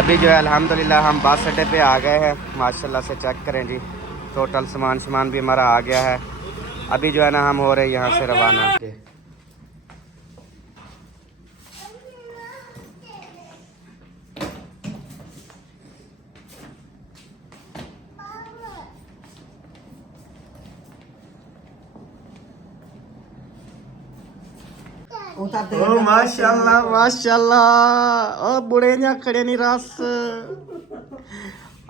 अभी जो है अल्हम्दुलिल्लाह हम बस अड्डे पे आ गए हैं। माशाल्लाह से चेक करें जी, टोटल सामान भी हमारा आ गया है। अभी जो है ना हम हो रहे हैं यहाँ से रवाना। ओ माशाल्लाह माशाल्लाह, ओ बुढ़े ना खड़े नहीं रस।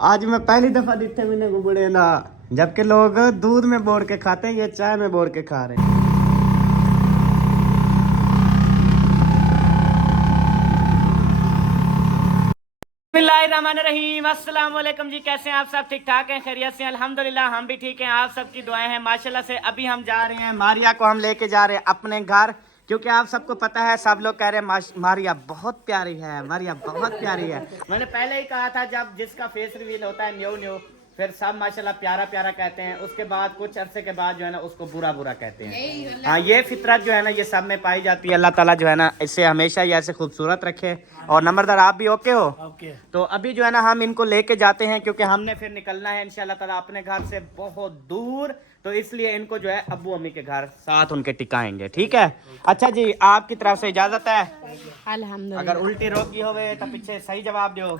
आज मैं पहली दफा दिखे मैंने को बुढ़े ना, जबकि लोग दूध में बोर के खाते हैं, ये चाय में बोर के खा रहे हैं। बिस्मिल्लाहिर्रहमानिर्रहीम, अस्सलाम वालेकुम जी। कैसे हैं आप सब? ठीक ठाक हैं, खैरियत से? अल्हम्दुलिल्लाह हम भी ठीक हैं, आप सबकी दुआएं हैं माशाल्लाह से। अभी हम जा रहे हैं, मारिया को हम लेके जा रहे हैं अपने घर, क्योंकि आप सबको पता है, सब लोग कह रहे हैं मारिया बहुत प्यारी है, मारिया बहुत प्यारी है। मैंने पहले ही कहा था, जब जिसका फेस रिवील होता है न्यू न्यू, फिर सब माशाल्लाह प्यारा प्यारा कहते हैं, उसके बाद कुछ अरसे के बाद जो है ना उसको बुरा बुरा कहते हैं। हाँ, ये फितरत जो है ना ये सब में पाई जाती है। अल्लाह ताला जो है ना इसे हमेशा ही ऐसे खूबसूरत रखे। और नंबरदार आप भी ओके हो? ओके। तो अभी जो है ना हम इनको लेके जाते हैं, क्योंकि हमने फिर निकलना है इंशाल्लाह ताला अपने घर से बहुत दूर, तो इसलिए इनको जो है अब्बू अम्मी के घर साथ उनके टिकाएंगे, ठीक है? अच्छा जी, आपकी तरफ से इजाजत है? अल्हम्दुलिल्लाह। अगर उल्टी रोकी होवे तो पीछे सही जवाब दो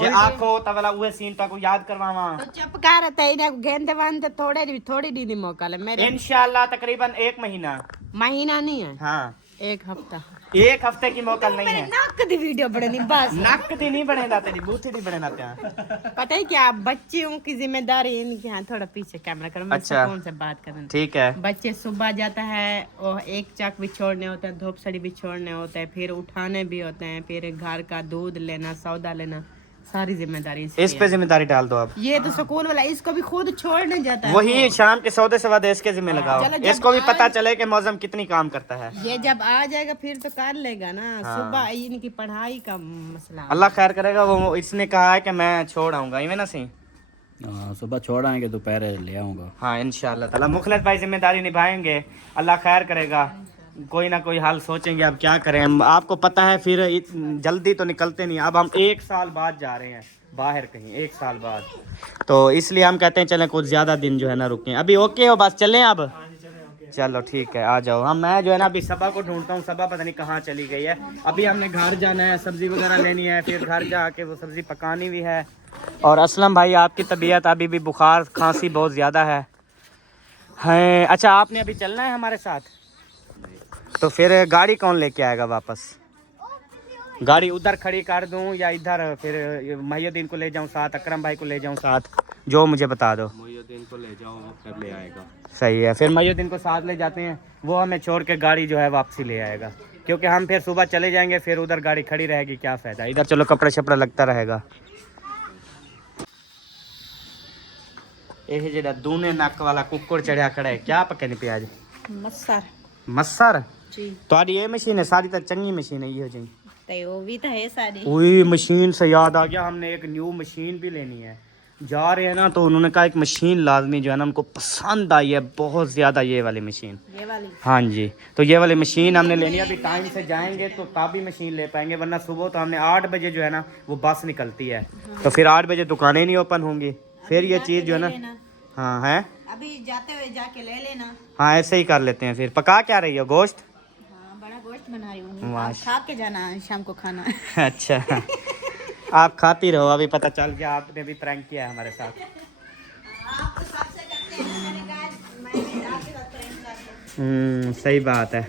जे आखो तवला उहे सीन ताको याद करवावा। तो चुप कर तैने गेंदे बंद थोड़ी दी मौका ले मेरे। इंशाल्लाह तकरीबन 1 महीना। महीना नहीं है, हाँ 1 हफ्ता। 1 हफ्ते की मौका नहीं है। नक दी वीडियो बने बस, नक दी नहीं बनेगा, तेरी बूथी नहीं बनेगा क्या? पता है क्या, बच्चियों की जिम्मेदारी इनकी। हाँ, थोड़ा पीछे कैमरा करो, मैं अच्छा सुकून से बात करना। ठीक है। बच्चे सुबह जाता है और एक चक भी छोड़ने होता है, धूप सड़ी भी छोड़ने होता है, फिर उठाने भी होते हैं, फिर घर का दूध लेना, सौदा लेना, सारी जिम्मेदारी इस पे जिम्मेदारी डाल दो आप। ये तो स्कूल वाला, इसको भी खुद छोड़ने जाता है। वही शाम के सौदे से बाद इसके जिम्मे लगाओ, इसको भी पता चले कि मौसम कितनी काम करता है। ये जब आ जाएगा फिर तो कर लेगा ना। हाँ। सुबह इनकी पढ़ाई का मसला। अल्लाह खैर करेगा। वो इसने कहा है कि मैं छोड़ आऊंगा, इवे ना सही? सुबह छोड़ आएंगे, दोपहर ले आऊंगा। हाँ इंशाल्लाह ताला मुखलिस भाई जिम्मेदारी निभाएंगे, अल्लाह खैर करेगा। कोई ना कोई हाल सोचेंगे, अब क्या करें। आपको पता है फिर जल्दी तो निकलते नहीं। अब हम 1 साल बाद जा रहे हैं बाहर कहीं, 1 साल बाद, तो इसलिए हम कहते हैं चलें कुछ ज़्यादा दिन जो है ना रुकें। अभी ओके हो? बस चलें अब? चलो ठीक है, आ जाओ। हम मैं जो है ना अभी सबा को ढूंढता हूँ, सबा पता नहीं कहाँ चली गई है। अभी हमने घर जाना है, सब्ज़ी वगैरह लेनी है, फिर घर जाके वो सब्ज़ी पकानी भी है। और असलम भाई आपकी तबीयत अभी भी बुखार खांसी बहुत ज़्यादा है। अच्छा आपने अभी चलना है हमारे साथ? तो फिर गाड़ी कौन लेके आएगा वापस? गाड़ी उधर खड़ी कर दूं या इधर? फिर महियुद्दीन को ले जाऊं साथ, अकरम भाई को ले जाऊं साथ, जो मुझे बता दो। महियुद्दीन को ले जाओ, वो फिर ले आएगा। सही है, फिर महियुद्दीन को साथ ले जाते हैं, वो हमें छोड़ के गाड़ी जो है वापसी ले आएगा, क्योंकि हम फिर सुबह चले जाएंगे, फिर उधर गाड़ी खड़ी रहेगी, क्या फ़ायदा। इधर चलो कपड़े शपड़ा लगता रहेगा। ये जेड़ा दूने नक वाला कुक्कुर चढ़िया खड़ा है, क्या पके नहीं प्याज? मस्सर। मस्सर जी। तो ये मशीन है सारी, तो चंगी मशीन है ये हो जाए। तो वो भी तो है सारी। वही मशीन से याद आ गया, हमने एक न्यू मशीन भी लेनी है। जा रहे हैं ना, तो उन्होंने कहा एक मशीन लाजमी जो है ना उनको पसंद आई है बहुत ज़्यादा, ये वाली मशीन। ये वाली? हाँ जी, तो ये वाली मशीन हमने लेनी है। अभी टाइम से जाएंगे तो तभी मशीन ले पाएंगे, वरना सुबह तो हमने 8 बजे जो है ना वो बस निकलती है। तो फिर 8 बजे दुकानें नहीं ओपन होंगी, फिर ये चीज़ जो है ना। हाँ है, अभी जाते हुए जाके ले लेना। हाँ ऐसे ही कर लेते हैं। फिर पका क्या रही हो? गोश्त? हाँ, बड़ा गोश्त बना रही हूँ, आप खा के जाना शाम को खाना। अच्छा आप खाती रहो, अभी पता चल गया आपने भी प्रैंक किया है हमारे साथ। सही बात है।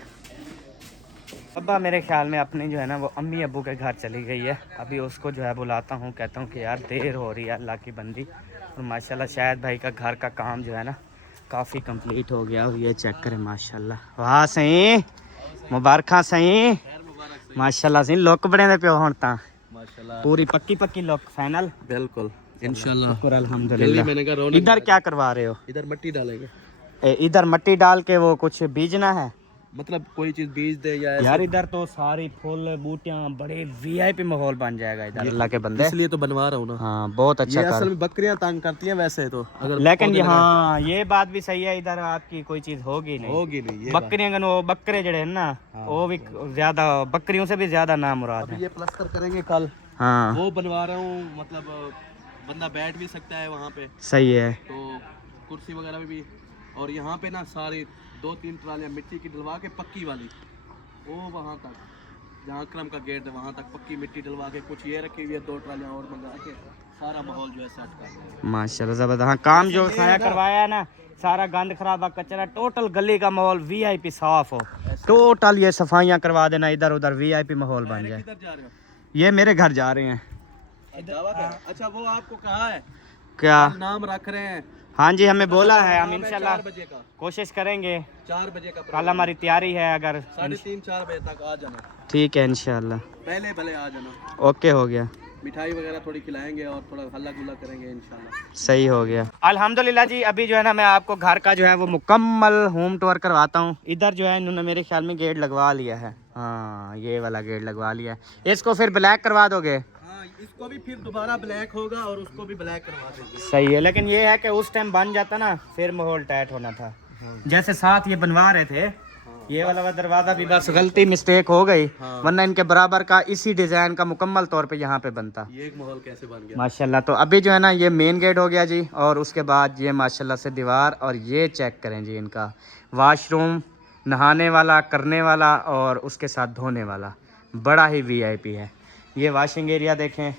अब्बा मेरे ख्याल में अपने जो है ना वो अम्मी अब्बू के घर चली गई है। अभी उसको जो है बुलाता हूँ, कहता हूँ कि यार देर हो रही है अल्लाह की बंदी। और माशाल्लाह शायद भाई का घर का काम जो है ना काफ़ी कंप्लीट हो गया। और ये चेक करें माशाल्लाह, वाह सही मुबारक सही, माशाल्लाह सही लुक बने दे पियो हुण तां पूरी पक्की लुक फाइनल। बिल्कुल इंशाल्लाह, शुक्र अल्हम्दुलिल्लाह। इधर क्या करवा रहे हो? इधर मिट्टी डालेंगे। इधर मिट्टी डाल के वो कुछ बीजना है, मतलब कोई चीज बीज दे या यार इधर तो सारी फूल बूटियां, बड़े वीआईपी माहौल बन जाएगा इधर अल्लाह के बंदे, इसलिए तो बनवा रहा हूँ ना। हाँ बहुत अच्छा। ये असल में बकरियां तंग करती हैं वैसे तो, अगर लेकिन हाँ ये बात भी सही है, इधर आपकी कोई चीज होगी नहीं। बकरियां वो बकरे जड़े हैं ना वो भी ज्यादा, बकरियों से भी ज्यादा नाम मुराद है। ये प्लास्टर करेंगे कल, हाँ वो बनवा रहा हूँ, मतलब बंदा बैठ भी सकता है वहाँ पे, सही है। तो कुर्सी वगैरह में भी। और यहाँ पे ना सारी 2-3 ट्रालियाँ मिट्टी की डलवा के पक्की वाली, वो वहाँ तक जहाँ अकरम का गेट है वहाँ तक पक्की मिट्टी डलवा के, कुछ ये रखी हुई है 2 ट्रालियाँ और मंगा के, सारा माहौल जो है सेट कर। माशाल्लाह ज़बरदस्त। हाँ काम जो खाया करवाया है ना, सारा गंद खराबा कचरा, टोटल गली का माहौल वीआईपी साफ हो, टोटल ये सफाइयाँ करवा देना, इधर उधर वीआईपी माहौल बन जाए। किधर जा रहे हो? ये मेरे घर जा रहे हैं। अच्छा वो आपको कहा है क्या? नाम रख रहे हैं? हाँ जी हमें बोला है, हम नाम है इंशाल्लाह 4 बजे का, कोशिश करेंगे। 4 बजे का कल हमारी तैयारी है, अगर 3:30-4 बजे तक आ जाना, ठीक है इंशाल्लाह। पहले भले आ जाना। ओके हो गया। मिठाई वगैरह थोड़ी खिलाएंगे और थोड़ा हल्ला गुल्ला करेंगे इंशाल्लाह। सही हो गया अल्हम्दुलिल्लाह जी। अभी जो है ना मैं आपको घर का जो है वो मुकम्मल होम टूर करवाता हूँ। इधर जो है इन्होंने मेरे ख्याल में गेट लगवा लिया है, हाँ ये वाला गेट लगवा लिया है। इसको फिर ब्लैक करवा दोगे? हाँ इसको भी फिर दोबारा ब्लैक होगा और उसको भी ब्लैक करवा देंगे। सही है, लेकिन ये है कि उस टाइम बन जाता ना फिर माहौल टाइट होना था। जैसे साथ ये बनवा रहे थे, ये वाला दरवाजा भी बस गलती मिस्टेक हो गई, वरना इनके बराबर का इसी डिजाइन का मुकम्मल तौर पे यहाँ पे बनता। ये एक माहौल कैसे बन गया माशाल्लाह। तो अभी जो है ना ये मेन गेट हो गया जी, और उसके बाद ये माशाल्लाह से दीवार, और ये चेक करें जी इनका वॉशरूम, नहाने वाला, करने वाला और उसके साथ धोने वाला, बड़ा ही वीआईपी है। ये वॉशिंग एरिया देखें,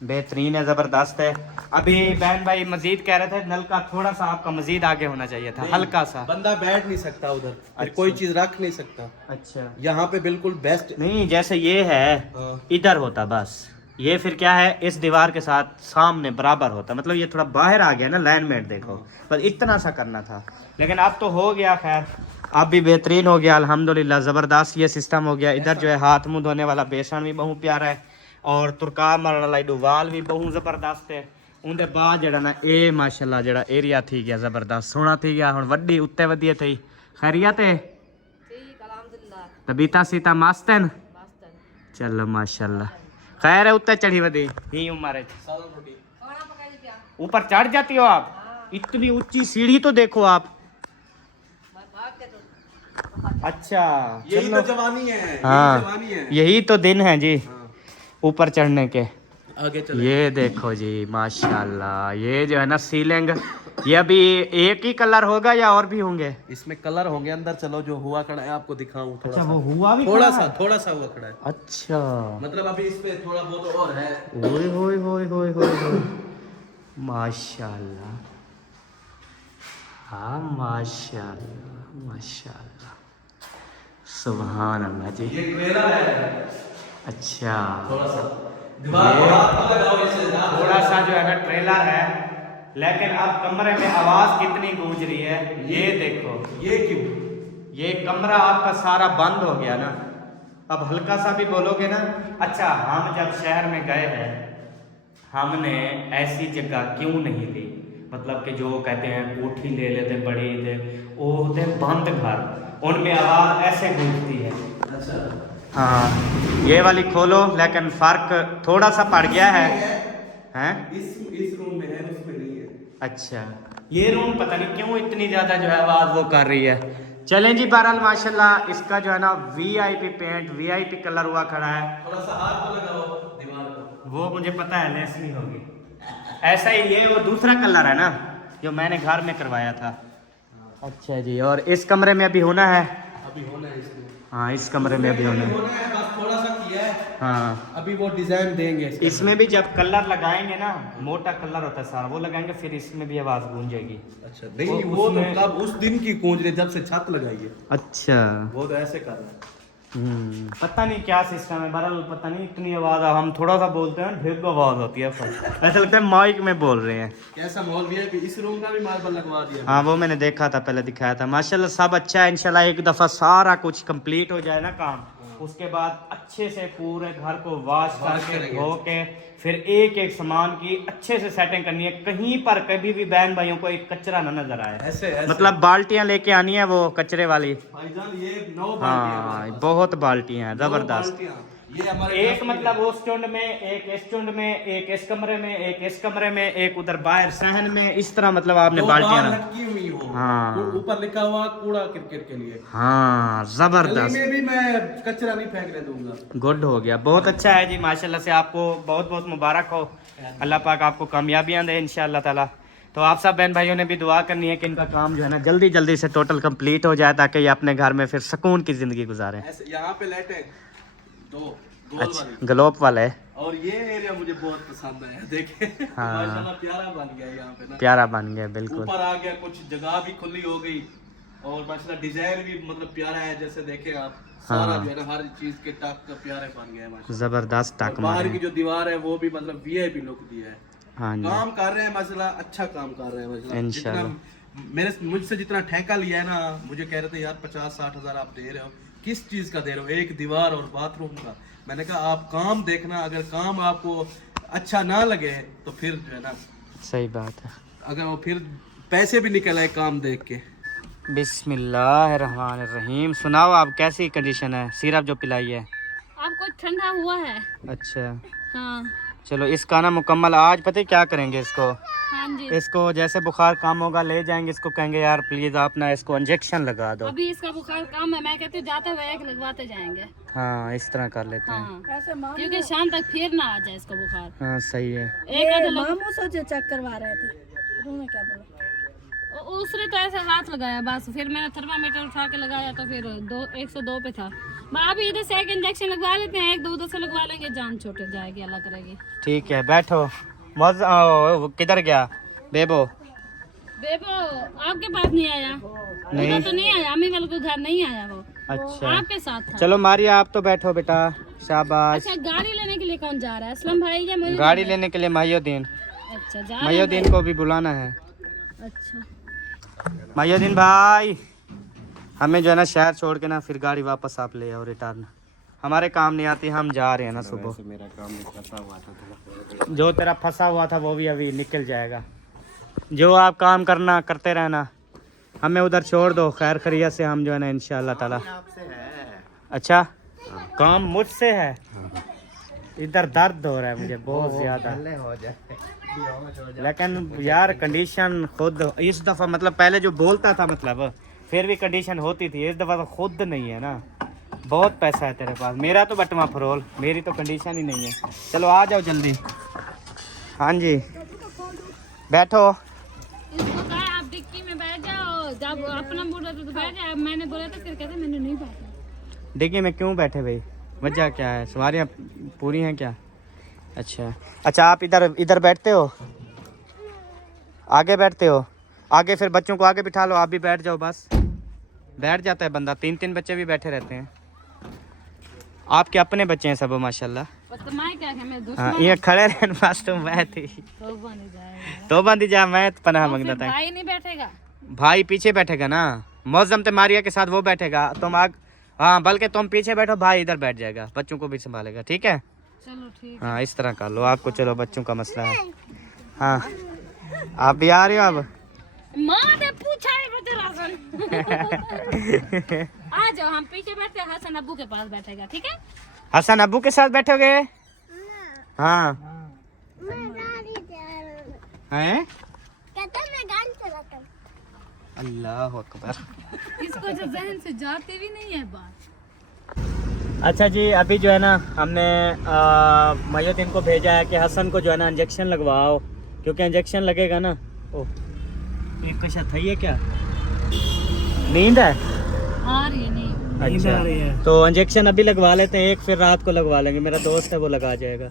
बेहतरीन है, ज़बरदस्त है। अभी बहन भाई मजीद कह रहे थे नल का थोड़ा सा आपका मजीद आगे होना चाहिए था, हल्का सा। बंदा बैठ नहीं सकता उधर, फिर कोई चीज रख नहीं सकता। अच्छा यहाँ पे बिल्कुल बेस्ट नहीं, जैसे ये है इधर होता बस, ये फिर क्या है इस दीवार के साथ सामने बराबर होता, मतलब ये थोड़ा बाहर आ गया ना लाइनमेट, देखो बस इतना सा करना था, लेकिन अब तो हो गया। खैर अब भी बेहतरीन हो गया अल्हम्दुलिल्लाह, ज़बरदस्त ये सिस्टम हो गया। इधर जो है हाथ मुंह धोने वाला बेसन भी बहुत प्यारा है, और तुरका मारने वाला डुवाल भी बहुत ज़बरदस्त है। उनके बाद जड़ा ना ये माशाल्लाह जड़ा एरिया थी गया ज़बरदस्त सोहना थी गया, हुण वड्डी उत्ते वधिए थी। खैरियत है? तबीता सीता मस्तन? चलो माशाल्लाह खैर है, उत्ते चढ़ी वधी ही उम्र है। ऊपर चढ़ जाती हो आप? इतनी ऊंची सीढ़ी तो देखो आप। अच्छा यही तो जवानी है, हाँ जवानी है। यही तो दिन है जी ऊपर चढ़ने के। आगे चले। ये देखो जी माशाल्लाह, ये जो है ना सीलिंग, ये अभी एक ही कलर होगा या और भी होंगे? इसमें कलर होंगे अंदर, चलो जो हुआ खड़ा है आपको दिखाऊं थोड़ा अच्छा सा। वो हुआ भी थोड़ा खड़ा सा है? थोड़ा सा हुआ खड़ा है, अच्छा मतलब अभी इस पे थोड़ा बहुत और है। ओए होए होए होए होए माशाल्लाह, हाँ माशाल्लाह माशाल्लाह, सुभान अल्लाह जी। ये ट्रेलर है, अच्छा थोड़ा सा दीवार को हाथ ना लगाओ इससे ना। थोड़ा सा जो है ना ट्रेलर है, लेकिन अब कमरे में आवाज कितनी गूंज रही है ये देखो। ये क्यों? ये कमरा आपका सारा बंद हो गया ना, अब हल्का सा भी बोलोगे ना। अच्छा हम जब शहर में गए हैं, हमने ऐसी जगह क्यों नहीं ली, मतलब कि जो कहते हैं कोठी ले लेते बड़ी थे, वो होते हैं बंद घर, उनमें आवाज़ ऐसे गूंजती है। अच्छा हाँ ये वाली खोलो, लेकिन फ़र्क थोड़ा सा पड़ गया है हैं? इस रूम में है, उसमें नहीं है। अच्छा ये रूम पता नहीं क्यों इतनी ज़्यादा जो है आवाज़ वो कर रही है। चलें जी बहरहाल माशाल्लाह इसका जो है ना वीआईपी पेंट, वीआईपी कलर हुआ खड़ा है। थोड़ा सा हाथ तो लगाओ दीवार को। वो मुझे पता है लेस नहीं होगी, ऐसा ही ये वो दूसरा कलर है ना जो मैंने घर में करवाया था। अच्छा जी, और इस कमरे में अभी होना है? अभी होना है इसमें। हाँ इस कमरे में अभी होना है। होना है, बस थोड़ा सा किया है, हाँ अभी वो डिजाइन देंगे इसके इसमें भी जब कलर लगाएंगे ना, मोटा कलर होता है सारा, वो लगाएंगे फिर इसमें भी आवाज़ गूंजेगी। अच्छा नहीं वो तो कब उस दिन की गूंज रही जब से छत लगाई है, अच्छा वो तो ऐसे कर रहा है। पता नहीं क्या सिस्टम है, बहरहाल पता नहीं इतनी आवाज़, हम थोड़ा सा बोलते हैं ढेर को आवाज़ होती है, ऐसा लगता है माइक में बोल रहे हैं। कैसा माहौल भी है, इस रूम का भी मार्बल लगवा दिया। हाँ वो मैंने देखा था, पहले दिखाया था। माशाल्लाह सब अच्छा है, इंशाल्लाह एक दफ़ा सारा कुछ कंप्लीट हो जाए ना काम, उसके बाद अच्छे से पूरे घर को वॉश करके धो के फिर एक एक सामान की अच्छे से सेटिंग करनी है, कहीं पर कभी भी बहन भाइयों को एक कचरा ना नजर आए। ऐसे मतलब बाल्टियां लेके आनी है वो कचरे वाली। भाईजान ये 9 हाँ बहुत बाल्टियां हैं, जबरदस्त। ये हमारे एक मतलब उस चुंड में, एक इस चुंड में, एक इस कमरे में, एक इस कमरे में, एक उधर बाहर सहन में, इस तरह मतलब आपने दो बाल्टियां बाल ना। लटकी हुई हो। हाँ। ऊपर लिखा हुआ कूड़ा क्रिकेट के लिए। हाँ गली जबरदस्त, में भी मैं कचरा नहीं फेंकने दूंगा। गुड हो गया, बहुत अच्छा है जी माशाल्लाह से। आपको बहुत बहुत मुबारक हो, अल्लाह पाक आपको कामयाबियां दे इंशाअल्लाह ताला। तो आप सब बहन भाइयों ने भी दुआ करनी है कि इनका काम जो है ना जल्दी जल्दी से टोटल कंप्लीट हो जाए, ताकि ये अपने घर में फिर सुकून की ज़िंदगी गुजारें। ऐसे यहाँ पे लाइटें दो गोल अच्छा, वाली, ग्लोब वाला है, और ये एरिया मुझे बहुत पसंद है। देखे हाँ। माशाल्लाह प्यारा बन गया यहाँ पे ना, प्यारा बन गया बिल्कुल। ऊपर आ गया, कुछ जगह भी खुली हो गई, और माशाल्लाह डिजाइन भी मतलब प्यारा है। जैसे देखे आप सारा हाँ। जो है ना हर चीज के टक का प्यारे बन गया है माशाल्लाह। जबरदस्त और टाक बाहर मारे की जो दीवार है वो भी मतलब वीआईपी लुक दिया है। हाँ जी काम कर रहे हैं माशाल्लाह, अच्छा काम कर रहे हैं माशाल्लाह। इंशाल्लाह। जितना मुझसे जितना ठेका लिया है ना, मुझे कह रहे थे यार 50-60 हजार आप दे रहे हो, किस चीज का दे रहे हो? एक दीवार और बाथरूम का। मैंने कहा आप काम देखना, अगर काम आपको अच्छा ना लगे तो फिर जो है ना, सही बात है। अगर वो फिर पैसे भी निकल आए काम देख के। बिस्मिल्लाहिर्रहमानिर्रहीम। सुनाओ आप, कैसी कंडीशन है? सिरप जो पिलाई है आपको ठंडा हुआ है? अच्छा हाँ चलो, इसका ना मुकम्मल आज पता है क्या करेंगे इसको? हाँ जी। इसको जैसे बुखार कम होगा ले जाएंगे, इसको कहेंगे यार प्लीज आप ना इसको इंजेक्शन लगा दो। अभी इसका बुखार कम है, मैं कहती हूँ जाते हुए एक लगवाते जाएंगे। हाँ इस तरह कर लेते हैं। हाँ क्योंकि शाम तक फिर ना आ जाए इसका बुखार। हाँ सही है। एक आधे लोग मामू सोचे चेक करवा रहे थे, उन्होंने क्या बोला? उसने तो ऐसे हाथ लगाया बस, फिर मैंने थर्मामीटर उठा के लगाया तो फिर 102 पे था। मैं अभी इधर से एक इंजेक्शन लगवा लेते हैं, एक दो उधर से लगवा लेंगे, जान छूट जाएगी, अल्लाह करेगी। ठीक है बैठो। किधर गया बेबो? बेबो आपके पास नहीं आया? नहीं। उधर तो नहीं आया, अम्मी वालों के घर नहीं आया वो, अच्छा आपके साथ था। चलो मारिया आप तो बैठो बेटा, शाबाश। अच्छा गाड़ी लेने के लिए कौन जा रहा है? असलम भाई या मोइन? गाड़ी लेने के लिए माहियुद्दीन, अच्छा जा रहे हैं। माहियुद्दीन को भी बुलाना है। अच्छा माहियुद्दीन भाई, हमें जो है ना शहर छोड़ के ना फिर गाड़ी वापस आप ले आओ, रिटर्न। हमारे काम नहीं आती, हम जा रहे हैं ना सुबह। मेरा काम फंसा हुआ था, जो तेरा फंसा हुआ था वो भी अभी निकल जाएगा। जो आप काम करना करते रहना, हमें उधर छोड़ दो, खैर खैरियत से हम जो है ना इंशाअल्लाह ताला। अच्छा काम मुझसे है, इधर दर्द हो रहा है मुझे बहुत ज़्यादा। लेकिन यार कंडीशन खुद इस दफ़ा मतलब पहले जो बोलता था मतलब फिर भी कंडीशन होती थी, इस दफ़ा तो खुद नहीं है ना। बहुत पैसा है तेरे पास, मेरा तो बटवा फरोल, मेरी तो कंडीशन ही नहीं है। चलो आ जाओ जल्दी। हाँ जी बैठो। इसको कहा आप डिक्की में बैठ जाओ, जब अपना बोला तो बैठ जाओ, मैंने बोला तो फिर कहते मैंने नहीं बैठा। डिग्गी में क्यों बैठे भाई, वजह क्या है? सवारियाँ पूरी हैं क्या? अच्छा अच्छा, आप इधर इधर बैठते हो, आगे बैठते हो? आगे फिर बच्चों को आगे बिठा लो, आप भी बैठ जाओ। बस बैठ जाता है बंदा, 3-3 बच्चे भी बैठे रहते हैं। आपके अपने बच्चे हैं सब माशाल्लाह। तो मैं क्या मैं हाँ ये खड़े रहने बस तुम बैठी तौबा नहीं जाएगा। तो बंदी जा, मैं पनाह तो मांगता फिर था। भाई नहीं बैठेगा? भाई पीछे बैठेगा ना, मौजम ते मारिया के साथ वो बैठेगा, तुम आग। हाँ बल्कि तुम पीछे बैठो, भाई इधर बैठ जाएगा, बच्चों को भी संभालेगा। ठीक है चलो ठीक। हाँ इस तरह कर लो आपको। चलो बच्चों का मसला है। हाँ आप भी आ रहे हो अब? माँ ने पूछा है मुझे राशन। आ जाओ, हम पीछे बैठते हैं, हसन अब्बू के पास बैठेगा। ठीक है हसन अब्बू के साथ बैठोगे? हाँ हैं? अल्लाह अकबर। इसको जो जहन से जाते भी नहीं है बात। अच्छा जी अभी जो है ना हमने माहियुद्दीन को भेजा है कि हसन को जो है ना इंजेक्शन लगवाओ, क्योंकि इंजेक्शन लगेगा ना। ओह एक कशा था ये क्या? नींद है? आ रही है नहीं? अच्छा तो इंजेक्शन अभी लगवा लेते हैं, एक फिर रात को लगवा लेंगे, मेरा दोस्त है वो लगा जाएगा।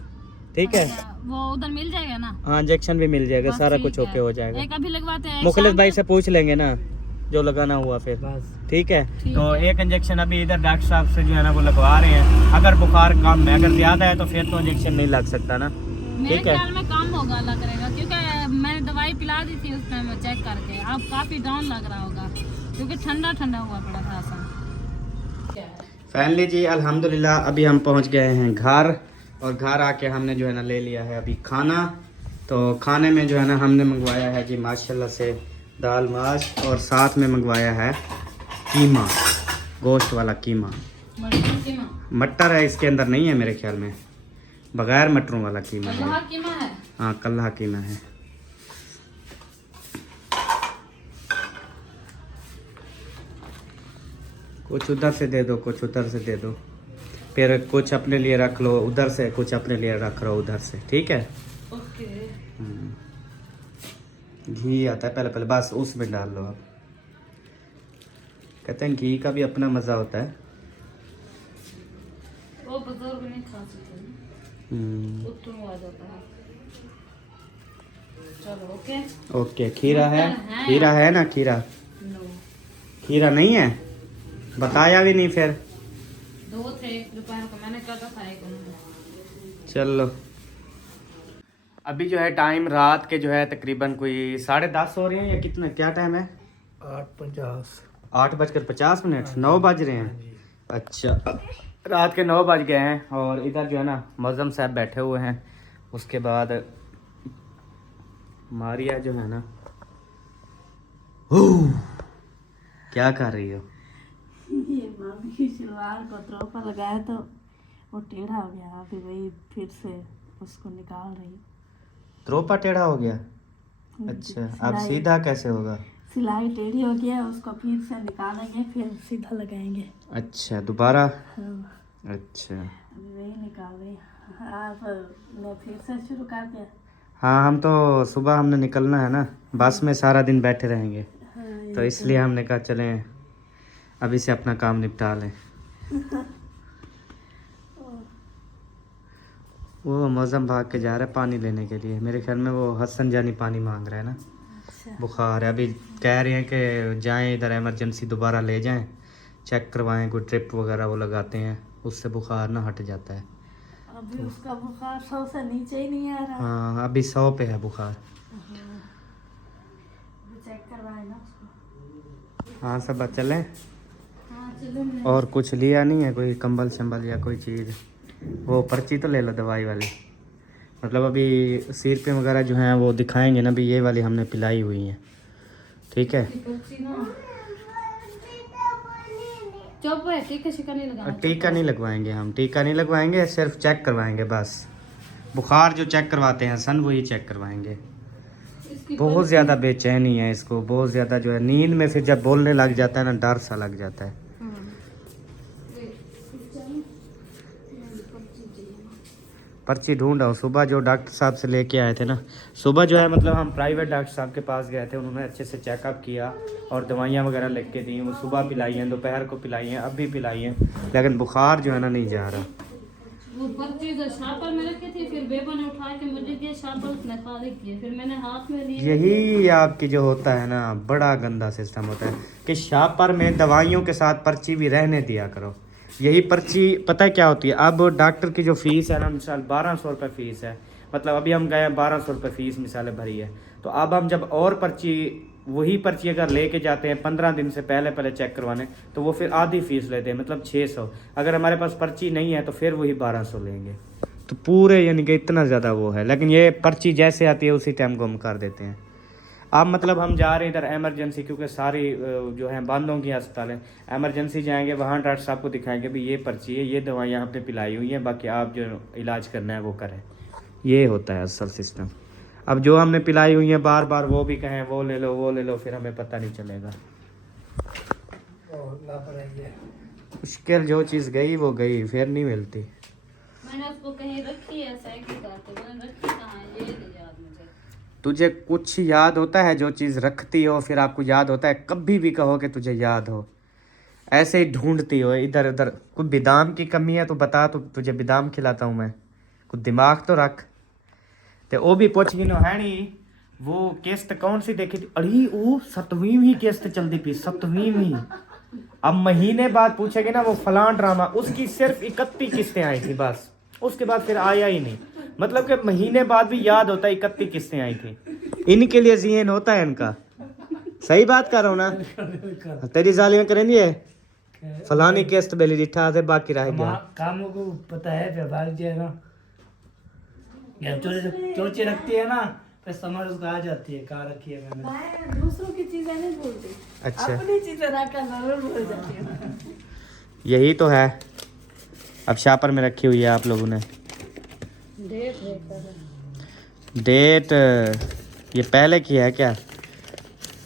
ठीक है अच्छा, वो उधर मिल जाएगा ना? हाँ इंजेक्शन भी मिल जाएगा, बस सारा ठीक कुछ ओके है। हो जाएगा। एक अभी लगवाते हैं, एक मुखलिस शाम भाई को। से पूछ लेंगे ना जो लगाना हुआ फिर। ठीक है ठीक तो है। एक इंजेक्शन अभी इधर डॉक्टर साहब से जो है ना वो लगवा रहे हैं। अगर बुखार कम है, अगर ज्यादा है तो फिर तो इंजेक्शन नहीं लग सकता ना। मेरे ठीक है ख्याल में कम होगा, अल्लाह करेगा, क्योंकि मैंने दवाई पिला दी थी उस टाइम चेक करके। अब काफी डाउन लग रहा होगा क्योंकि ठंडा ठंडा हुआ पड़ा था सब। फाइनली जी अल्हम्दुलिल्लाह अभी हम पहुंच गए हैं घर, और घर आके हमने जो है ना ले लिया है अभी खाना। तो खाने में जो है ना हमने मंगवाया है जी माशाल्लाह से दाल माश, और साथ में मंगवाया है कीमा, गोश्त वाला कीमा। बढ़िया कीमा। मटर है इसके अंदर, नहीं है मेरे ख्याल में, बगैर मटरों वाला कीमा है। कल्हा कीमा है। हाँ कल्हा कीमा है। कुछ उधर से दे दो, कुछ उधर से दे दो, फिर कुछ अपने लिए रख लो उधर से, कुछ अपने लिए रख लो उधर से, ठीक है। ओके। घी आता है पहले पहले, बस उसमें डाल लो आप। कहते हैं घी का भी अपना मज़ा होता है। वो बुजुर्ग नहीं खा सकते, उतना आ जाता है। चलो ओके। ओके खीरा है, खीरा है ना, खीरा नो, खीरा नहीं है, बताया भी नहीं फिर। 2 थे रुपए का, मैंने कहा था एक उन्होंने। चलो अभी जो है टाइम रात के जो है तकरीबन कोई 10:30 हो रहे हैं या कितना, क्या टाइम है? 8:50। 8:50, 9 बज रहे हैं। अच्छा रात के 9 बज गए हैं और इधर जो है ना मौज़म साहब बैठे हुए हैं। उसके बाद मारिया जो है ना, क्या कर रही हो? ये मामी की सलवार को त्रोपा लगाया तो वो टेढ़ा हो गया, अभी वही फिर से उसको निकाल रही हूँ। त्रोपा टेढ़ा हो गया? अच्छा अब सीधा कैसे होगा? सिलाई टेढ़ी हो गया, उसको फिर से निकालेंगे, फिर सीधा लगाएंगे। अच्छा दोबारा? हाँ, अच्छा अभी वही निकाल रही हूँ। आप मैं फिर से शुरू कर दिया। हाँ हम तो सुबह हमने निकलना है ना, बस में सारा दिन बैठे रहेंगे, हाँ, तो इसलिए हमने कहा चलें अभी से अपना काम निपटा लें। वो मौसम भाग के जा रहा है पानी लेने के लिए, मेरे ख्याल में वो हसन जानी पानी मांग रहा है ना। अच्छा बुखार है, अभी कह रहे हैं कि जाएं इधर इमरजेंसी दोबारा ले जाएं, चेक करवाएं, कोई ट्रिप वगैरह वो लगाते हैं, उससे बुखार ना हट जाता है। अभी उसका बुखार 100 से नीचे ही नहीं आ रहा। हाँ अभी 100 पे है बुखार। चेक करवाए ना उसको। हाँ सब चलें। हाँ चलो। और कुछ लिया नहीं है, कोई कंबल शंबल या कोई चीज़? वो पर्ची तो ले लो दवाई वाली, मतलब अभी सिर पे वगैरह जो हैं वो दिखाएंगे ना, भी ये वाली हमने पिलाई हुई है, ठीक है। चुप है, टीका शिका नहीं लगाना। टीका नहीं लगवाएंगे हम, टीका नहीं लगवाएंगे, सिर्फ चेक करवाएंगे बस। बुखार जो चेक करवाते हैं सन, वही चेक करवाएंगे। बहुत ज़्यादा बेचैनी है इसको, बहुत ज़्यादा जो है नींद में फिर जब बोलने लग जाता है ना, डर सा लग जाता है। पर्ची ढूंढा, सुबह जो डॉक्टर साहब से लेके आए थे ना, सुबह जो है मतलब हम प्राइवेट डॉक्टर साहब के पास गए थे, उन्होंने अच्छे से चेकअप किया और दवाइयाँ वगैरह लिख के दी। वो सुबह पिलाई हैं, दोपहर को पिलाई हैं, अब भी पिलाई हैं, लेकिन बुखार जो है ना नहीं जा रहा। वो पर्ची जो शापर में रखी थी, फिर बेबा ने उठा के मुझे दिया शापर, उसने खाली किया, फिर मैंने हाथ में लिया। यही आपकी जो होता है ना, बड़ा गंदा सिस्टम होता है कि शापर में दवाइयों के साथ पर्ची भी रहने दिया करो। यही पर्ची पता है क्या होती है, अब डॉक्टर की जो फीस है ना, मिसाल 1200 रुपये फ़ीस है, मतलब अभी हम गए 1200 रुपये फ़ीस मिसाल भरी है, तो अब हम जब और पर्ची, वही पर्ची अगर लेके जाते हैं 15 दिन से पहले चेक करवाने, तो वो फिर आधी फ़ीस लेते हैं, मतलब 600। अगर हमारे पास पर्ची नहीं है तो फिर वही 1200 लेंगे, तो पूरे यानी कि इतना ज़्यादा वो है। लेकिन ये पर्ची जैसे आती है उसी टाइम को हम कर देते हैं। अब मतलब हम जा रहे हैं इधर एमरजेंसी, क्योंकि सारी जो है बंद होंगी अस्पताल है, एमरजेंसी जाएंगे, वहाँ डॉक्टर साहब को दिखाएंगे भी ये पर्ची है, ये दवाइयाँ आपने पिलाई हुई हैं, बाकी आप जो इलाज करना है वो करें। ये होता है असल सिस्टम। अब जो हमने पिलाई हुई है बार बार वो भी कहें वो ले लो वो ले लो, फिर हमें पता नहीं चलेगा। मुश्किल जो चीज़ गई वो गई, फिर नहीं मिलती। मैंने उसको कहीं रखी है, साइकिल का मैंने रखी कहाँ है, ये नहीं याद मुझे। तुझे कुछ याद होता है, जो चीज़ रखती हो फिर आपको याद होता है, कभी भी कहो कि तुझे याद हो, ऐसे ही ढूंढती हो इधर उधर। कुछ बादाम की कमी है तो बता, तो तुझे बादाम खिलाता हूँ मैं, कुछ दिमाग तो रख। तो वो भी पूछ गिनो है नहीं, वो किस्त कौन सी देखी थी? अरे वो 7वीं किस्त चलती पी, 7वीं। अब महीने बाद पूछेगी ना वो फलां ड्रामा, उसकी सिर्फ 31 किस्तें आई थी बस, उसके बाद फिर आया ही नहीं। मतलब कि महीने बाद भी याद होता है 31 किस्तें आई थी। इनके लिए ज़हन होता है इनका। सही बात कर रहा हूँ ना? तेरी जाली में करेंगे फलानी किस्त बेली डिठा से बाकी रह गया। कामों को पता है, फिर भाग जाएगा। चोचे रखती है ना, फिर समझ उसको आ जाती है कहाँ रखी है मैंने। मैं दूसरों की चीजें नहीं भूलती, अच्छा अपनी चीजें रखकर जरूर भूल जाती हूँ। यही तो है, अब शापर में रखी हुई है आप लोगों ने डेट है डेट। ये पहले की है क्या?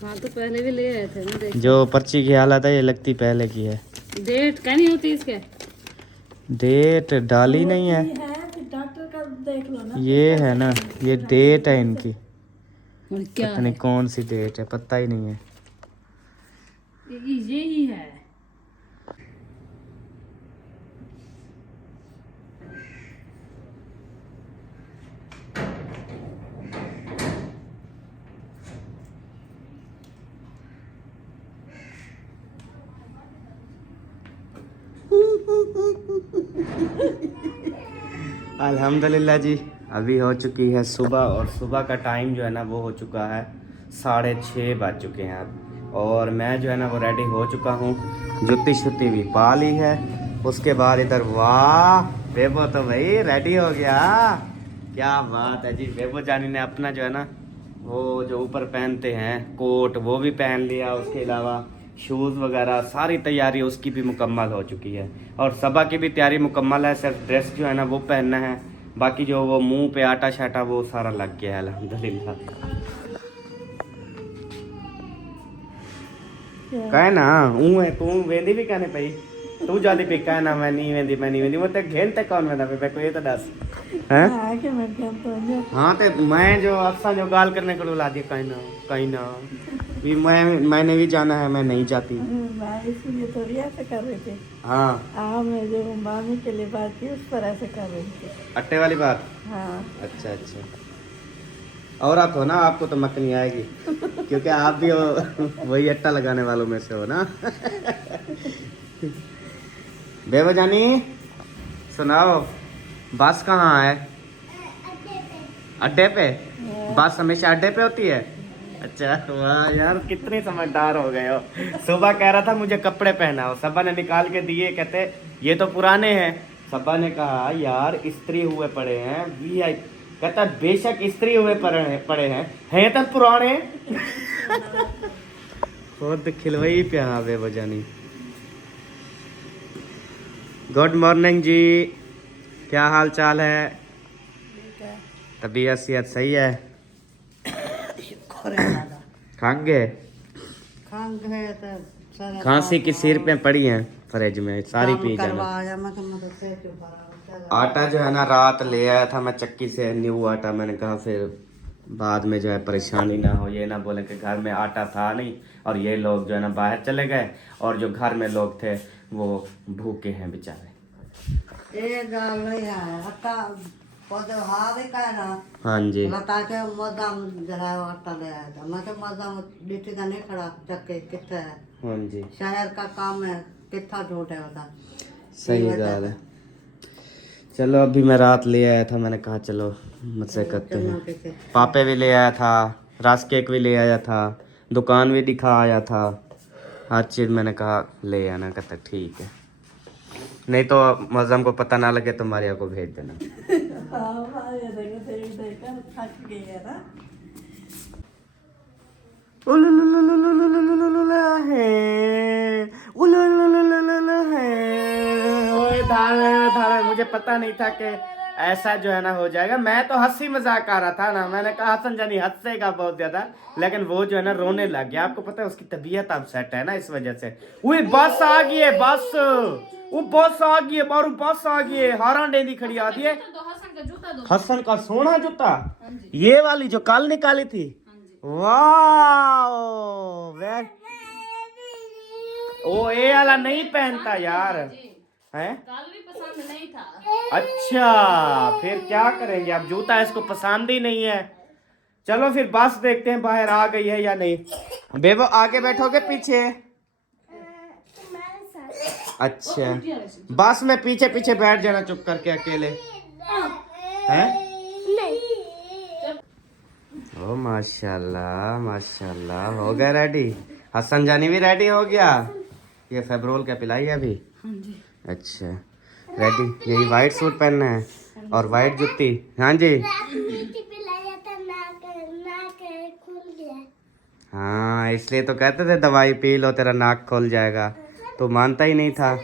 हाँ तो पहले भी ले आए थे ना देख। जो पर्ची की हालत है ये लगती पहले की है। डेट क्या नहीं होती इसके? डेट डाली नहीं है, फिर डॉक्टर का देख लो ना। ये है ना, ये डेट है इनकी। और क्या पता नहीं कौन सी डेट है, पता ही नहीं है। ये ही है। अल्हम्दुलिल्लाह जी, अभी हो चुकी है सुबह, और सुबह का टाइम जो है ना वो हो चुका है 6:30 बज चुके हैं अब। और मैं जो है ना वो रेडी हो चुका हूँ, जुत्ती शुत्ती भी पा ली है। उसके बाद इधर वाह बेबो तो भाई रेडी हो गया, क्या बात है जी। बेबो जानी ने अपना जो है ना वो जो ऊपर पहनते हैं कोट वो भी पहन लिया, उसके अलावा शूज़ वगैरह सारी तैयारी उसकी भी मुकम्मल हो चुकी है। और सबा की भी तैयारी मुकम्मल है, सिर्फ ड्रेस जो है ना वो पहनना है, बाकी जो वो मुंह पे आटा शाटा वो सारा लग गया है अल्हम्दुलिल्लाह। कहे ना है तू वेंदी भी कहने पई, तू जल्दी पे कहना मैं नहीं वेंदी वो ते घंटे कौन वेंदा पे को ये तो दस हैं। आगे मैं क्या तो हाँ तो मैं जो अफसा जो गाल करने को ला दिया कहीं ना भी मैंने भी जाना है, मैं नहीं जाती। मैं इसलिए थोड़ी ऐसे कर रही थी। हाँ मैं जो मामी के लिए बात की उस पर ऐसे कर रही थी। अट्टे वाली बात। हाँ अच्छा अच्छा, और आप हो ना, आपको तो मक्खी नहीं आएगी क्योंकि आप भी वही अट्टा लगाने वालों में से हो ना। बेबो जानी सुनाओ, बस कहाँ है? अड्डे पे। बस हमेशा अड्डे पे होती है? अच्छा वाह यार, कितने समझदार हो गए हो। सुबह कह रहा था मुझे कपड़े पहनाओ, सबा ने निकाल के दिए, कहते ये तो पुराने हैं। सबा ने कहा यार इस्त्री हुए पड़े हैं वीआई, कहता बेशक इस्त्री हुए पड़े हैं तो पुराने। खुद खिलवाई पे हाँ बजानी। गुड मॉर्निंग जी, क्या हाल चाल है? तबीयत सेहत सही है? खांगे खांसी की सिर पे पड़ी है फ्रिज में, सारी पी जाना। आटा जो है ना रात ले आया था मैं चक्की से, न्यू आटा। मैंने कहा फिर बाद में जो है परेशानी ना हो, ये ना बोले कि घर में आटा था नहीं और ये लोग जो है ना बाहर चले गए और जो घर में लोग थे वो भूखे हैं बेचारे। हाँ जी हाँ जी, शहर का काम है, कितना झूठ है बता। सही गल है। चलो अभी मैं रात ले आया था, मैंने कहा चलो मुझसे करते हैं। पापे भी ले आया था, रस केक भी ले आया था, दुकान भी दिखा आया था, हर चीज़ मैंने कहा ले आना। कहता ठीक है, नहीं तो मौजम को पता ना लगे तो मारिया को भेज देना। थक गई है ना। मुझे पता नहीं था कि ऐसा जो है ना हो जाएगा। मैं तो हंसी मजाक आ रहा था ना, मैंने कहा हसन जानी हंसेगा बहुत ज्यादा, लेकिन वो जो है ना रोने लग गया। आपको पता है उसकी तबीयत अब सेट है ना, इस वजह से। वो बस आ गई है, बस वो बस आ गई है, बारू बस आ गई है, हारा डेंदी खड़ी आती है। हसन का सोना जूता, ये वाली जो कल निकाली थी। वाह ओ ये वाला नहीं पहनता यार है। कल भी पसंद नहीं था। अच्छा फिर क्या करेंगे, अब जूता इसको पसंद ही नहीं है। चलो फिर बस देखते हैं बाहर आ गई है या नहीं। बेबो आगे बैठोगे पीछे? अच्छा बस में पीछे पीछे बैठ जाना चुप करके अकेले हैं। ओ माशाल्लाह माशाल्लाह, हो गया रेडी। हसन जानी भी रेडी हो गया। ये फेब्रोल क्या पिलाई है अभी? अच्छा रेडी। यही वाइट सूट पहनना है और वाइट जुत्ती। हाँ जी हाँ, इसलिए तो कहते थे दवाई पी लो तेरा नाक खुल जाएगा, तो मानता ही नहीं था।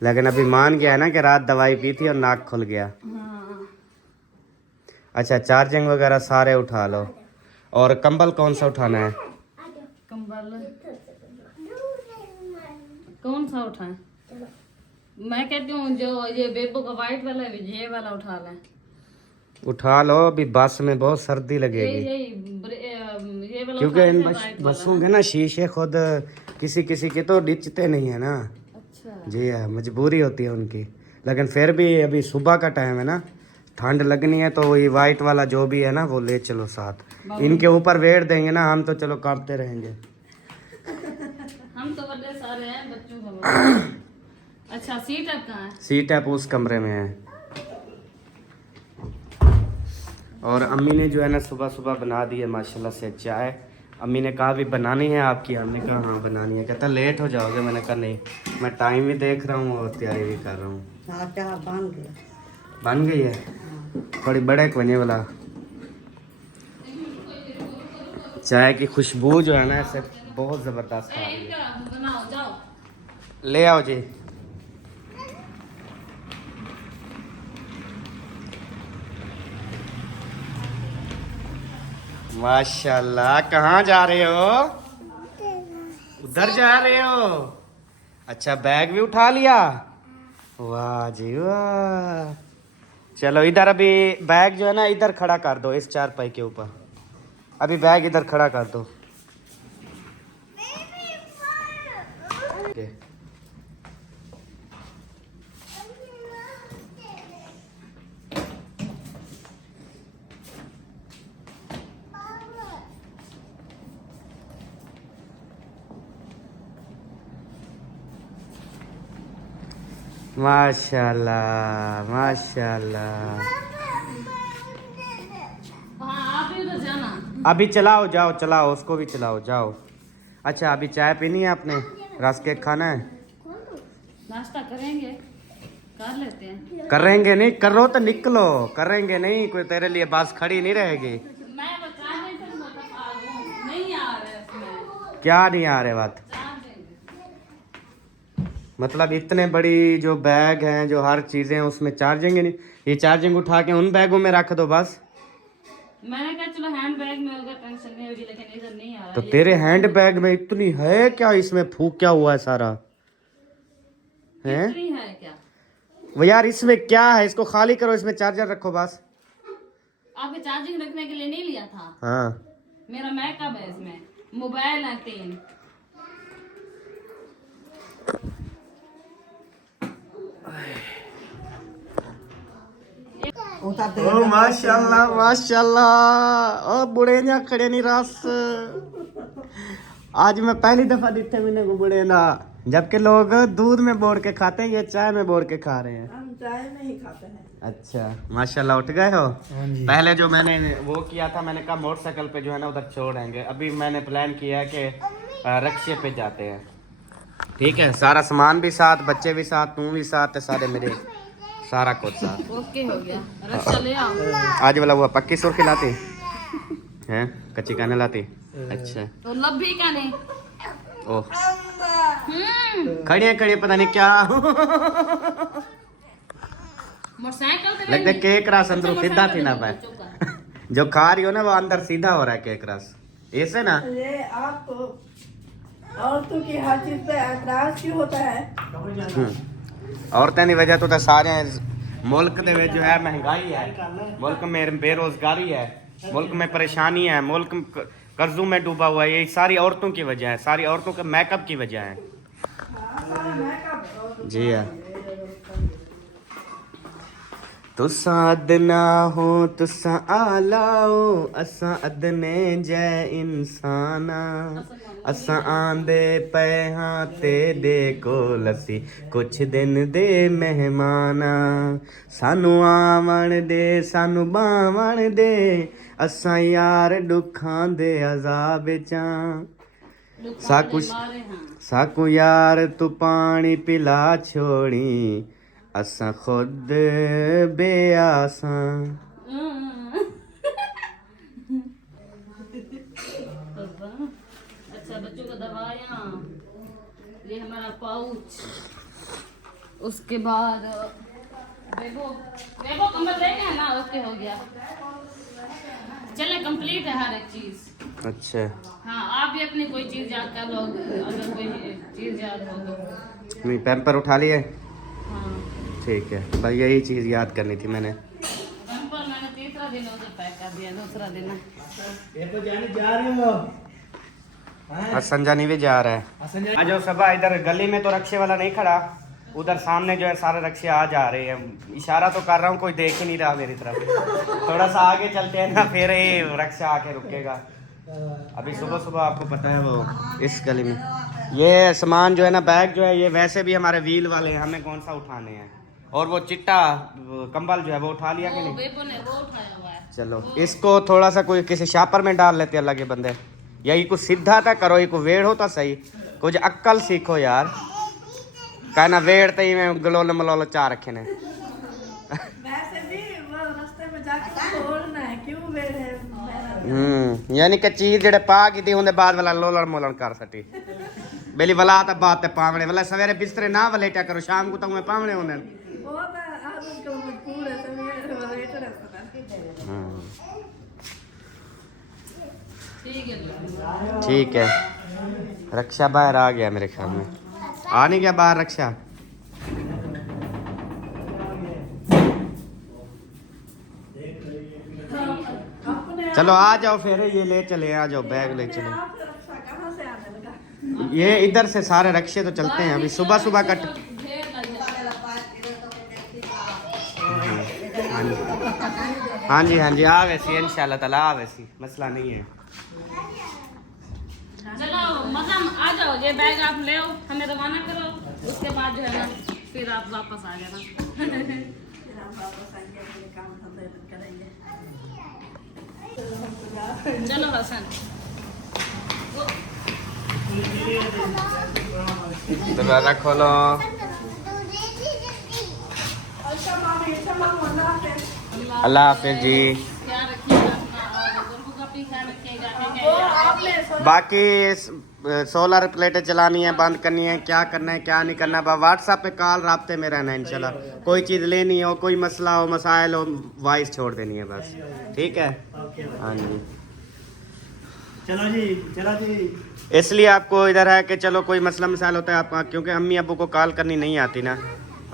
लेकिन अभी मान गया है ना कि रात दवाई पी थी और नाक खुल गया। हाँ अच्छा, चार्जिंग वगैरह सारे उठा लो। और कंबल कौन सा उठाना है? कंबल कौन सा उठाएं? मैं कहती हूँ जो ये बेबो का वाइट वाला है ये वाला उठा लें। उठा लो, अभी बस में बहुत सर्दी लगेगी। ये वाला क्योंकि उठा इन लेते हैं, white वाला। बसों के ना शीशे खुद किसी किसी के तो डिचते नहीं है ना। अच्छा जी है, मजबूरी होती है उनकी। लेकिन फिर भी अभी सुबह का टाइम है ना, ठंड लगनी है तो वही वाइट वाला जो भी है ना वो ले चलो साथ। इनके ऊपर वेट देंगे ना हम तो चलो कांपते रहेंगे। हम तो बड़े सारे हैं बच्चों का। अच्छा सीट अब कहाँ है? सीट है उस कमरे में है। और अम्मी ने जो है ना सुबह सुबह बना दी है माशाल्लाह से चाय। अम्मी ने कहा भी बनानी है आपकी? हमने कहा हाँ बनानी है। कहता लेट हो जाओगे। मैंने कहा नहीं, मैं टाइम भी देख रहा हूँ और तैयारी भी कर रहा हूँ। हाँ चाह बन गया। बन गई है? थोड़ी बड़े बने वाला। चाय की खुशबू जो है ना ऐसे बहुत ज़बरदस्त आ रही है। इनका बनाओ जाओ। ले आओ जी। माशाल्लाह, कहाँ जा रहे हो? उधर जा रहे हो? अच्छा, बैग भी उठा लिया? वाह जी वाह। चलो इधर अभी बैग जो है ना इधर खड़ा कर दो, इस चारपाई के ऊपर। अभी बैग इधर खड़ा कर दो। ओके। माशाल्लाह माशाल्लाह। हाँ आप भी उधर जाना। अभी चलाओ, जाओ चलाओ, उसको भी चलाओ, जाओ। अच्छा, अभी चाय पीनी है आपने? रस केक खाना है? नाश्ता करेंगे, कर लेते हैं। करेंगे नहीं, करो तो निकलो। करेंगे नहीं, कोई तेरे लिए बस खड़ी नहीं रहेगी। मैं बता नहीं सकता, नहीं आ रहा है इसमें। क्या नहीं आ रहे बात? मतलब इतने बड़ी जो बैग हैं, जो हर चीज़ें हैं, उसमें चार्जिंग ही नहीं। ये चार्जिंग उठा के उन बैगों में रख दो बस। मैंने कहा चलो हैंड बैग में होगा, टेंशन नहीं होगी, लेकिन इधर नहीं आ रहा। तो तेरे हैंड बैग में इतनी है क्या? इसमें फूक क्या हुआ है सारा? हैं? इतनी है क्या? वो यार इसमें क्या है? इसको खाली करो, इसमें चार्जर रखो बस। आपके चार्जिंग रखने के लिए नहीं लिया था? हाँ। मेरा मैकअप है इसमें, मोबाइल है 3। ओ माशाल्लाह माशाल्लाह। ओ बुढ़े ना खड़े नहीं रस। आज मैं पहली दफा दिखते मैंने को बुढ़े ना, जबकि लोग दूध में बोर के खाते हैं, ये चाय में बोर के खा रहे हैं। हम चाय में ही खाते हैं। अच्छा माशाल्लाह, उठ गए हो? हाँ जी। पहले जो मैंने वो किया था, मैंने कहा मोटरसाइकिल पे जो है ना उधर छोड़ेंगे। अभी मैंने प्लान किया है कि रिक्शे पे जाते हैं। ठीक है, सारा सामान भी साथ, बच्चे भी साथ, तू भी साथ है, सारे मेरे सारा कुछ साथ। ओके हो गया, रक्षा ले आओ। आज वाला हुआ पक्की सुर्खी लाती हैं, कच्ची काने लाती। अच्छा तो लब्बी का नहीं। ओह, खड़े खड़े पता नहीं क्या। मोटरसाइकिल पे लगता है केक रस अंदर सीधा थी ना पाए। जो खा रही हो ना वो अंदर सीधा हो रहा है केक रस, ऐसे ना। ये आपको औरतों की हर चीज पे ऐतराज क्यों होता है? औरतें की वजह तो सारे मुल्क दे विच जो है महंगाई है, मुल्क में बेरोजगारी है, मुल्क में परेशानी है, मुल्क कर्जों में डूबा हुआ है। ये सारी औरतों की वजह है, सारी औरतों के मेकअप की वजह है। जी हाँ। तुसा अदना हो तुसा आला हो, असा अदने जय इंसाना। असा आंदे पे हाँ तेरे कोल असी कुछ दिन दे मेहमाना। सानू आवन दे सानू बावन दे, असा यार दुखां दे अजाब चां। साकू यार तू पानी पिला छोड़ी, असा खुद बेआसां। अच्छा बच्चों का दवाइयाँ, ये हमारा पाउच। उसके बाद बेबो बेबो कमर देखे है ना, ओके हो गया। चले कंप्लीट है हर एक चीज। अच्छा हाँ आप भी अपनी कोई चीज याद कर लो, अगर कोई चीज याद हो तो। नहीं, पैम्पर उठा लिए। हाँ ठीक है, बस यही चीज़ याद करनी थी मैंने। पैम्पर मैंने तीसरा दिन उधर पैक कर दिया, दूसरा दिन ये तो जाने जा रहे हो। और संजानी भी जा रहा है। आज सबा इधर गली में तो रक्षे वाला नहीं खड़ा, उधर सामने जो है सारे रक्षे आ जा रहे हैं। इशारा तो कर रहा हूँ, कोई देख ही नहीं रहा मेरी तरफ। थोड़ा सा आगे चलते हैं ना, फिर ये रक्षा आके रुकेगा। अभी सुबह सुबह आपको पता है वो इस गली में ये सामान जो है ना, बैग जो है ये वैसे भी हमारे व्हील वाले हैं, हमें कौन सा उठाने हैं। और वो चिट्टा कंबल जो है वो उठा लिया कि नहीं? बेबो ने वो उठाया हुआ है। चलो इसको थोड़ा सा कोई किसी शापर में डाल लेते अल्लाह के बंदे। यही कुछ सीधा था करो, ये को वेड़ होता सही, कुछ अक्ल सीखो यार। कहना वेड़ तो ही में गलोल मलोल चा रखे ने। वैसे भी वो रास्ते में जाके तोड़ना है, क्यों वेड़ है यानी कि चीज जेड़े पा की थी उनके बाद वाला लोलण मोलण कर सटी बेली वाला तो बात है पावणे वाला सवेरे बिस्तरे ना वलेटा करो, शाम को तो मैं पावणे होने। वो तो आजकल मजबूर है सब वेट रहता है। ठीक है, रक्षा बाहर आ गया मेरे ख्याल में। आ नहीं गया बाहर रक्षा? चलो आ जाओ फिर, ये ले चले, आ जाओ बैग ले चले। कहाँ से आने लगा? ये इधर से सारे रक्षे तो चलते हैं अभी सुबह सुबह का। हाँ जी हाँ जी, आ वैसी इंशाल्लाह ताला आ वैसी, मसला नहीं है। चलो मज़ा आ जाओ, ये बैग आप ले आओ, हमें रवाना करो, उसके बाद जो है ना फिर आप वापस आ जाना। फिर हम वापस आएंगे, अपने काम धंधे करेंगे। चलो हसन दरवाजा खोलो। अल्लाह हाफिज जी। क्या रखिएगा अपना, और गुरु का भी ख्याल रखिएगा। बाकी सोलर प्लेटें चलानी है, बंद करनी है, क्या करना है क्या नहीं करना है, व्हाट्सएप पे कॉल राब्ते में रहना है इंशाल्लाह। कोई चीज़ लेनी हो, कोई मसला हो, मसाइल हो, वॉइस छोड़ देनी है बस, ठीक है? हाँ जी चलो जी, चलो जी। इसलिए आपको इधर है कि चलो कोई मसला मसाइल होता है आपका, क्योंकि अम्मी अबू को कॉल करनी नहीं आती ना।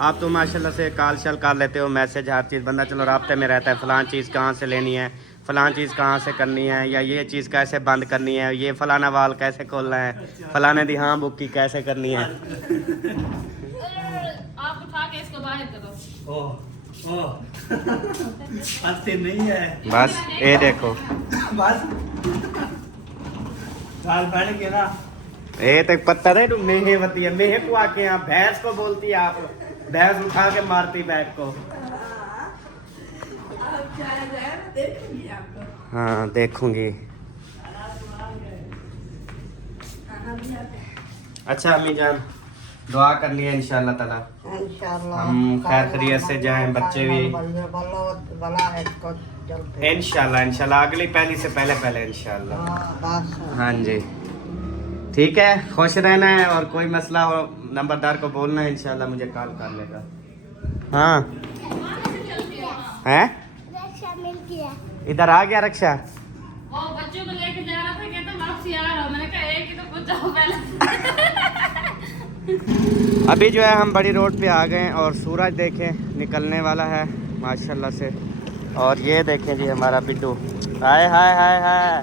आप तो माशाल्लाह से कॉल शल कर लेते हो, मैसेज हर चीज़, बंदा चलो राब्ते में रहता है, फ़लाँ चीज़ कहाँ से लेनी है, फ़लाँ चीज़ कहाँ से करनी है, या ये चीज़ कैसे बंद करनी है, ये फ़लाना वाल कैसे खोलना है, फ़लाने दी हाँ बुक की कैसे करनी है। आप उठा के इसको बाहर करो। ओह हंसते नहीं है बस ये देखो, बस गाल बढ़ के ना। ये तो पत्थर है, मेहे होती है, मेहे को आके यहाँ भैंस को बोलती है, आप भैंस उठा के मारती बैग को। देखूंगी आपको। हाँ देखूंगी। अच्छा अम्मी जान, दुआ करनी है इंशाल्लाह ताला, इंशाल्लाह हम खैर खैरियत से जाएं, बच्चे भी भला है इसको जल्दी। इंशाल्लाह इंशाल्लाह अगली पहली से पहले पहले इंशाल्लाह। बस हाँ जी ठीक है, खुश रहना है, और कोई मसला हो नंबरदार को बोलना है, इंशाल्लाह मुझे कॉल कर लेगा। हाँ हैं, इधर आ गया रक्षा। वो बच्चों को लेके जा रहा था, कहता वापसी आ रहा हूं। मैंने कहा एक ही तो पूछ जाओ पहले। अभी जो है हम बड़ी रोड पे आ गए हैं और सूरज देखें निकलने वाला है माशाल्लाह से। और ये देखें जी हमारा बिट्टू, हाय हाय हाय हाय।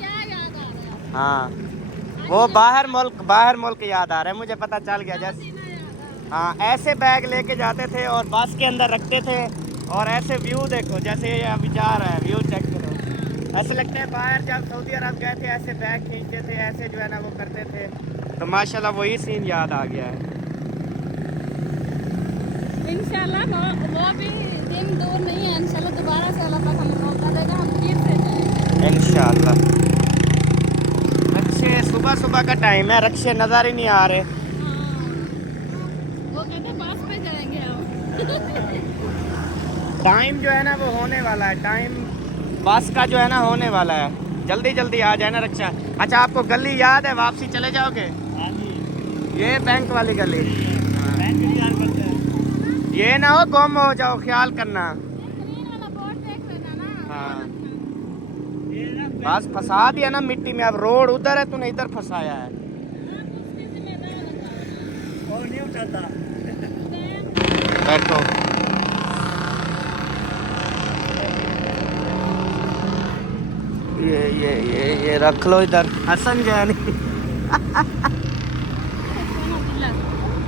हाँ वो बाहर मुल्क याद आ रहा है, मुझे पता चल गया। जैसे हाँ ऐसे बैग लेके जाते थे और बस के अंदर रखते थे, और ऐसे व्यू देखो, जैसे ये अभी जा रहा है व्यू चेक करो, ऐसे लगता है बाहर जब सऊदी अरब गए थे ऐसे बैग खींचते थे, ऐसे जो है ना वो करते थे, तो माशाल्लाह वही सीन याद आ गया है। इंशाल्लाह वो भी दिन दूर नहीं है, इंशाल्लाह दोबारा से अल्लाह पाक हमें मौका देगा, हम फिर से जाएंगे इंशाल्लाह। रक्षे सुबह सुबह का टाइम है, रक्षे नज़र ही नहीं आ रहे। वो कहते बस पे जाएंगे हम। टाइम जो है ना वो होने वाला है, टाइम बस का जो है ना होने वाला है, जल्दी जल्दी आ जाए ना रक्षा। अच्छा आपको गली याद है, वापसी चले जाओगे? हाँ जी, ये बैंक वाली गली। बैंक याद करते हैं। ये ना हो गुम हो जाओ, ख्याल करना। ग्रीन वाला बोर्ड देख लेना ना। हाँ बस फंसा दिया ना मिट्टी में, अब रोड उधर है, तूने इधर फंसाया है। और नहीं उठाता। बैठो। ये रख लो इधर, हसन जैनी।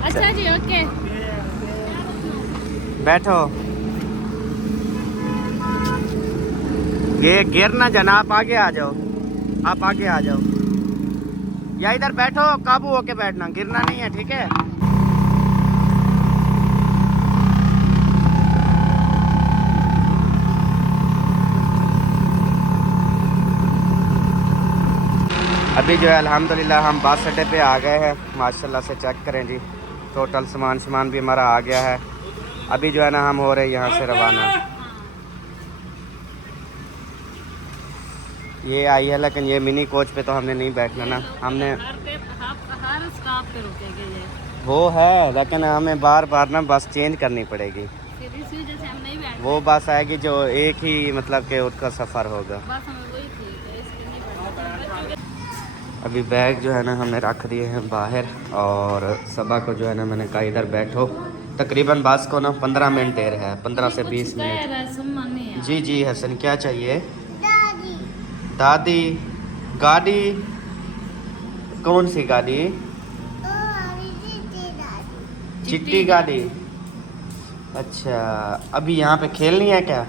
अच्छा जी, ओके। बैठो। ये गिरना जाना, आप आगे आ जाओ, आप आगे आ जाओ, या इधर बैठो, काबू होके बैठना, गिरना नहीं है, ठीक है। अभी जो है अल्हम्दुलिल्लाह हम बस अड्डे पे आ गए हैं। माशाल्लाह से चेक करें जी, टोटल सामान भी हमारा आ गया है। अभी जो है ना हम हो रहे हैं यहाँ से रवाना। ये आई है, लेकिन ये मिनी कोच पे तो हमने नहीं बैठना ना, हमने हर स्टॉप पे रुकेंगे ये, वो है, लेकिन हमें बार बार ना बस चेंज करनी पड़ेगी। फिर इस वजह से हम नहीं बैठे। वो बस आएगी जो एक ही मतलब कि उसका सफ़र होगा। बस हमें वही थी, इसलिए नहीं बैठे। अभी बैग जो है ना हमने रख दिए हैं बाहर, और सबा को जो है ना मैंने कहा इधर बैठो। तकरीबन बस को ना 15 मिनट देर है, 15 से 20 मिनट। जी जी हसन, क्या चाहिए? दादी। गाड़ी? कौन सी गाड़ी? चिट्टी गाड़ी। अच्छा, अभी यहाँ पे खेलनी है क्या?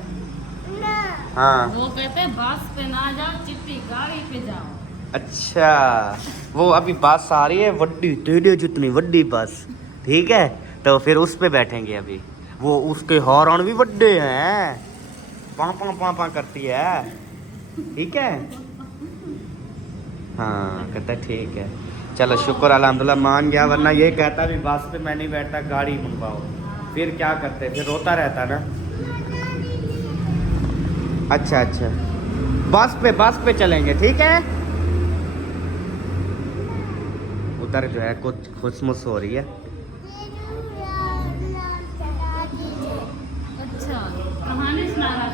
हाँ। वो कहते हैं बस पे ना जाओ, चिट्टी गाड़ी पे जाओ। अच्छा, वो अभी बस आ रही है वड्डी, टेढ़े जितनी वड्डी बस, ठीक है, तो फिर उस पे बैठेंगे अभी। वो उसके हॉर्न भी बड्डे हैं, पाँ करती है, ठीक है। हाँ कहता है ठीक है, चलो शुक्र अल्हम्दुलिल्लाह मान गया, वरना ये कहता भी बस पे मैं नहीं बैठता, गाड़ी मंगवाओ। फिर क्या करते, फिर रोता रहता ना। अच्छा अच्छा, बस पे चलेंगे, ठीक है। उधर जो है कुछ खुशमुश हो रही है। अच्छा, कहानी सुना रहा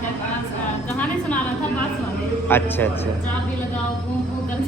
था बस वाले। अच्छा अच्छा। चाबी लगाओ, घूम कर